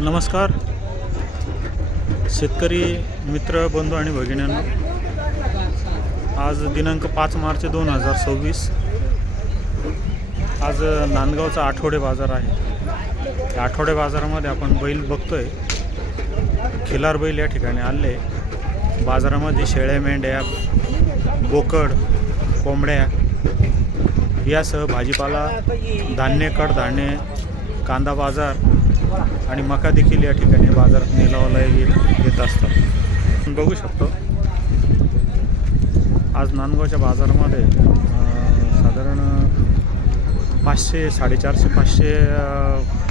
नमस्कार शेतकरी मित्र बंधू आणि भगिनींनो, आज दिनांक 5 मार्च 2026 आज नांदगावचा आठवडे बाजार आहे। या आठवडे बाजारामध्ये आपण बैल बघतोय। खिलार बैल या ठिकाणी आले। बाजारामध्ये शेळ्या, मेंढ्या, बोकड, कोंबड्या यासह भाजीपाला, धान्य, कडधान्य, कांदा बाजार आणि मका देखील या ठिकाणी बाजारात निलावाला येत असतात। आपण बघू शकतो आज नांदगावच्या बाजारामध्ये साधारण 500, 450, 500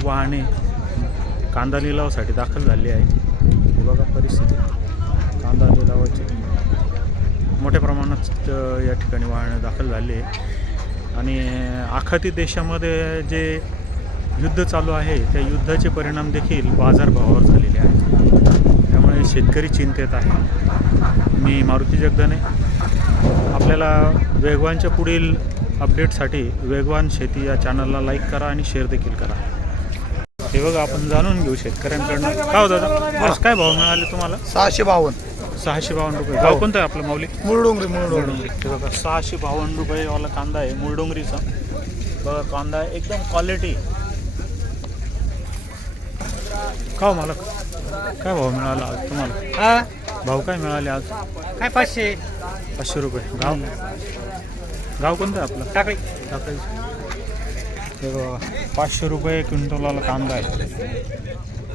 वाहने कांदा लिलावासाठी दाखल झाली आहे। हे बघा परिस्थिती, कांदा लिलावाची मोठ्या प्रमाणात या ठिकाणी वाहने दाखल झाली आहे। आणि आखाती देशामध्ये जे युद्ध चालू आहे त्या युद्धाचे परिणाम देखील बाजारभावावर झालेले आहेत। त्यामुळे शेतकरी चिंतेत आहे। मी मारुती जगदाने। आपल्याला वेगवानच्या पुढील अपडेटसाठी वेगवान शेती या चॅनलला लाईक करा आणि शेअर देखील करा। हे बघा आपण जाणून घेऊ शेतकऱ्यांकडून। काय होतं दादा, आज काय भाव मिळाले तुम्हाला? 652 रुपये। गाव कोणतं आहे आपलं? माऊली, मुळडोंगरी। हे बघा 652 रुपये वाला कांदा आहे मुळडोंगरीचा। बघा कांदा एकदम क्वालिटी। का मालक, काय भाव मिळाला आज तुम्हाला? भाव काय मिळाले आज? काय 500 रुपये। गाव कोणतं आहे आपलं? टाकळी। हे बघा 500 रुपये क्विंटलवाला कांदा आहे।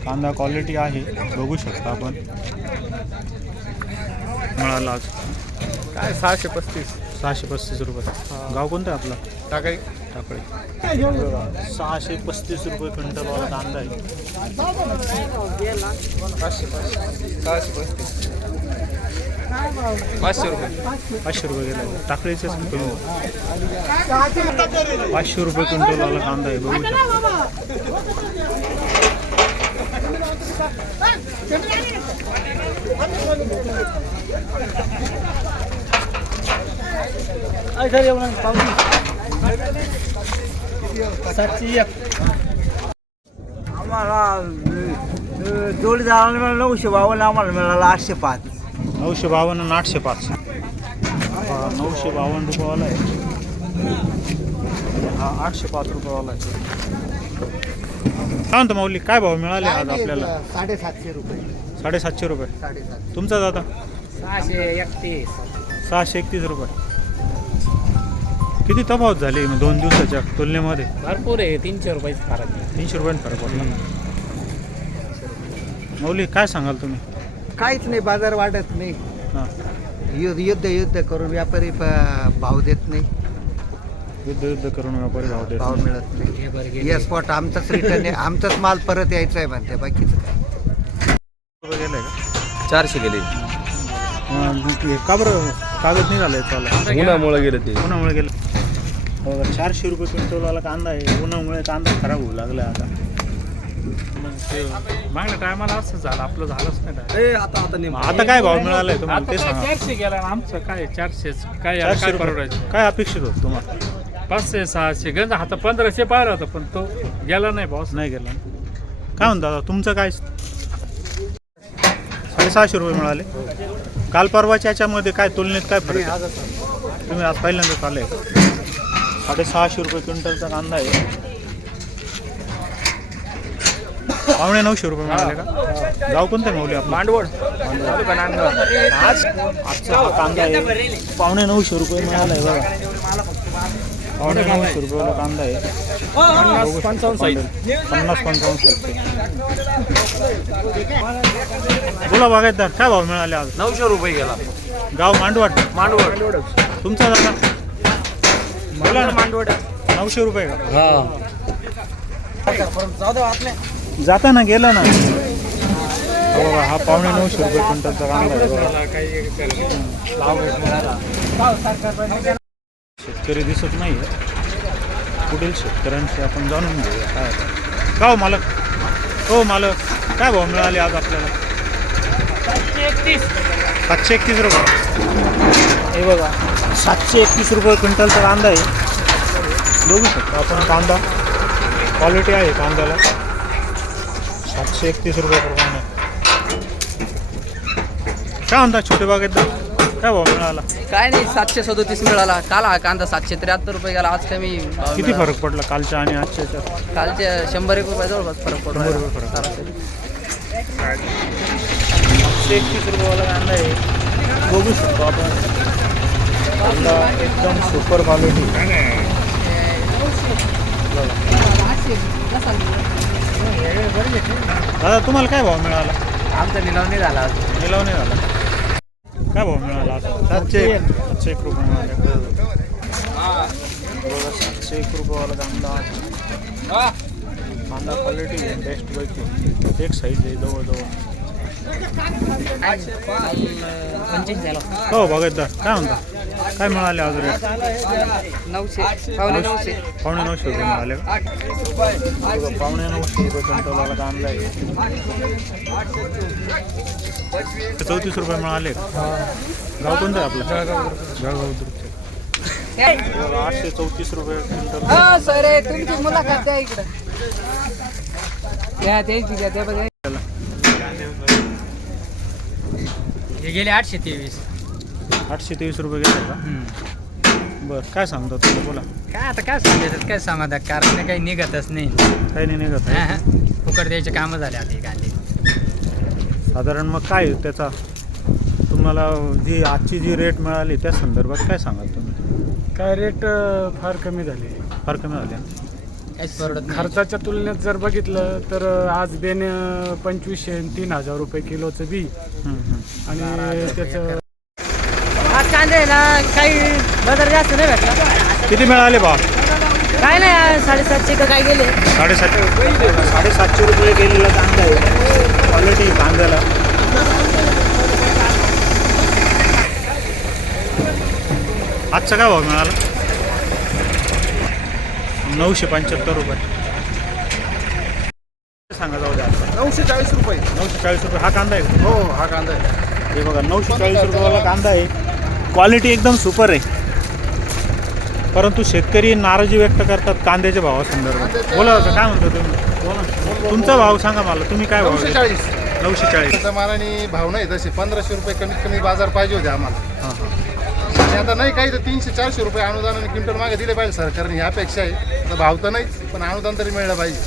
कांदा क्वालिटी आहे, बघू शकता आपण। मिळाला आज काय 635 रुपये। गाव कोणतं आहे आपलं? टाकळी। 635 रुपये क्विंटलवाला कांदा आहे। 500 रुपये गेला। टाकळीचेच 500 रुपये क्विंटलवाला कांदा आहे, बघू शकता। आम्हाला जोडीदाराला मिळाला 952, आम्हाला मिळाला 805। 952 आणि 805। 952 रुपयेवाला आहे हा, 805 रुपयेवाला आहे। काय म्हणतो माऊली, काय भाव मिळाले आज आपल्याला? 750 रुपये। 750 रुपये। 750। तुमचा दादा? 631। 631 रुपये। किती तफावत झाली 2 दिवसाच्या तुलनेमध्ये? भरपूर आहे, 300 रुपयाचा फरक आहे। 300 रुपयांनी फरक पडला। माऊली काय सांगाल तुम्ही? काहीच नाही, बाजार वाढत नाही। हां, युद्ध करून व्यापारी भाव देत नाही। युद्ध करून व्यापारी भाव देत भाव नाही। मिळत नाही। हे स्पॉट आमचाच रिटर्न आहे, आमचाच माल परत यायचा आहे म्हणते, बाकीचं काय। रुपये गेलाय का? 400 गेले। का बरं कागद नाही झालं त्याला? उन्हामुळे गेले ते। उन्हामुळे गेलं। 400 रुपये क्विंटलवाला कांदा आहे। उन्हामुळे कांदा खराब होऊ लागला आता। मग ते मागल्या टायमाला असं झालं, आपलं झालंच नाही। आता काय भाव मिळालाय तुम्हाला ते सांगा? 400 गेला ना आमचं। काय 400 काय 400 रुपये। परवडायचं? काय अपेक्षित होतं तुम्हाला? 500 600 गंज आता 1500 पाहिला होता, पण तो गेला नाही पाऊस. नाही गेला। काय म्हणता दादा, तुमचं काय? 650 रुपये मिळाले। काल परवाच्या याच्यामध्ये काय तुलनेत काय फरक आहे? तुम्ही आज पहिल्यांदाच आले। 650 रुपये क्विंटलचा कांदा आहे। 950 रुपये मिळाले का? गाव कोणतं आहे माऊली आपलं? मांडवड। आज आजचा हा कांदा आहे 950 रुपये मिळाला आहे बघा। 950 रुपयाला कांदा आहे। 50-55 बोला बागायतदार, काय भाव मिळाले आज? 900 रुपये गेला। गाव मांडवड। मांडवड। तुमचा दादा? बोला ना। मांडवड 900 रुपये का? हा, जाताना गेला ना बघा। हा 950 रुपये क्विंटलचा कांदा आहे बघा। शेतकरी दिसत नाही। पुढील शेतकऱ्यांशी आपण जाणून घेऊया काय आहे। का हो मालक, हो मालक, काय भाव मिळाले आज आपल्याला? 731 रुपये। हे बघा 731 रुपये क्विंटलचा कांदा आहे, बघू शकतो आपण। कांदा क्वालिटी आहे कांद्याला। 731 रुपये प्रमाणे. काय म्हणता छोटे बागेत काय भाव मिळाला? काय नाही 737 मिळाला. काल हा कांदा 773 रुपये गेला. आज कमी भाव किती मिळाला. फरक पडला कालच्या आणि आजच्या याच्यात? कालचे 100-1 रुपये जवळपास फरक पडला. 100 रुपये फरक. सरासरी. 31 रुपयेवाला कांदा आहे. बघू शकतो आपण कांदा एकदम सुपर क्वालिटी. दादा तुम्हाला काय भाव मिळाला? आमचा निलाव नाही झाला. निलाव नाही झाला. काय भाव मिळाला आता? 701 रुपये मिळाले. बघा 701 रुपयेवाला कांदा. कांदा क्वालिटी बेस्ट पैकी. एक साईज आहे जवळजवळ. 25 झाला. हो बघा काय म्हणता काय मिळाले आज रेट? 900 पावणे 900. 950 रुपये मिळाले का? बघा 950 रुपये क्विंटलवाला कांदा आहे. 34 रुपये मिळाले. गाव कोणतं आहे आपलं? जळगाव दुर्गचे. बघा 834 रुपये क्विंटल. हा सर तुमची मुलाखत द्या इकडं. घ्या द्यायची घ्या. हे गेले 823. 823 रुपये घेतले का? बरं काय सांगता तुम्ही बोला. काय आता काय सांगायचं काय समाधान कारण काही निघतच नाही. काही नाही निघत आहे. फुकट द्यायचे कामं झाले आता हे कांदे. साधारण मग काय त्याचा तुम्हाला जी आजची जी रेट मिळाली त्या संदर्भात काय सांगाल तुम्ही? काय रेट फार कमी झाले. फार कमी झाले. काहीच परवडत नाही. खर्चाच्या तुलनेत जर बघितलं तर आज बेने 2500 आणि 3000 रुपये किलोचं बी आणि त्याचं आज कांदे ना काही बाजार जास्त नाही भेटला. किती मिळाले भाव? काय नाही 750 का काय गेले. 750 रुपये गेलेला कांदा आहे. क्वालिटी कांद्याला. आजचा काय भाव मिळाला? 975 रुपये. सांगा जाऊ द्या. 940 रुपये. 940 रुपये हा कांदा आहे. हो हा कांदा आहे. हे बघा 940 रुपयावाला कांदा आहे. क्वालिटी एकदम सुपर आहे. परंतु शेतकरी नाराजी व्यक्त करतात कांद्याच्या भावासंदर्भात. बोला काय म्हणतो तुम्ही? बोला तुमचा भाव सांगा मला. तुम्ही काय भाव? 940. 940. मानाने भाव नाही तसे 1500 रुपये कमीत कमी बाजार पाहिजे होते आम्हाला. हां हां. आणि आता नाही काही तर 300-400 रुपये अनुदानाने क्विंटल मागे दिले पाहिजे सरकारने ही अपेक्षा आहे. आता भाव तर नाहीच पण अनुदान तरी मिळलं पाहिजे.